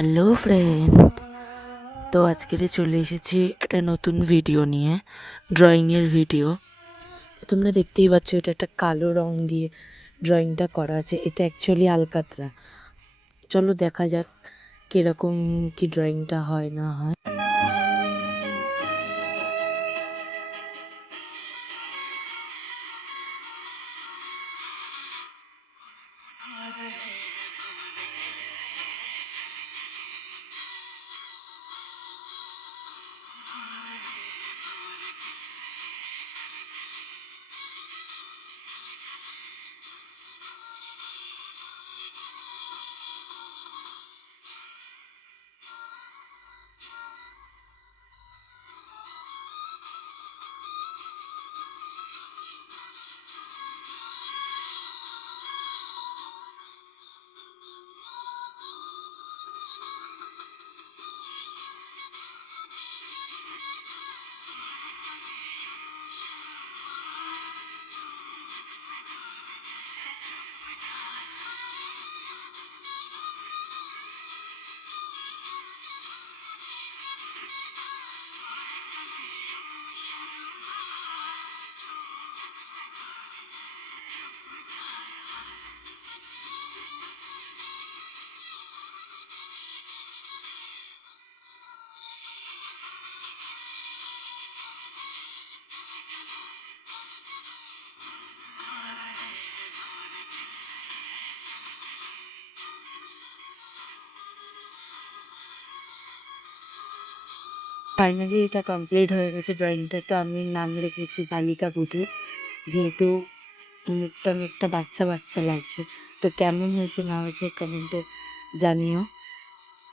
Hello friend. তো আজকের চলে এসেছি একটা নতুন ভিডিও নিয়ে, ড্রয়িংয়ের ভিডিও। তো তোমরা দেখতেই পাচ্ছ এটা একটা কালো রং দিয়ে ড্রয়িংটা করা আছে। এটা অ্যাকচুয়ালি আলকাতরা। চলো দেখা যাক কীরকম কি ড্রয়িংটা হয় না হয়। ফাইনালি এটা কমপ্লিট হয়ে গেছে ড্রয়িংটা। তো আমি নাম রেখেছি বালিকা পুতুল, যেহেতু মুখটা বাচ্চা বাচ্চা লাগছে। তো কেমন হয়েছে না হয়েছে কমেন্টে জানিও।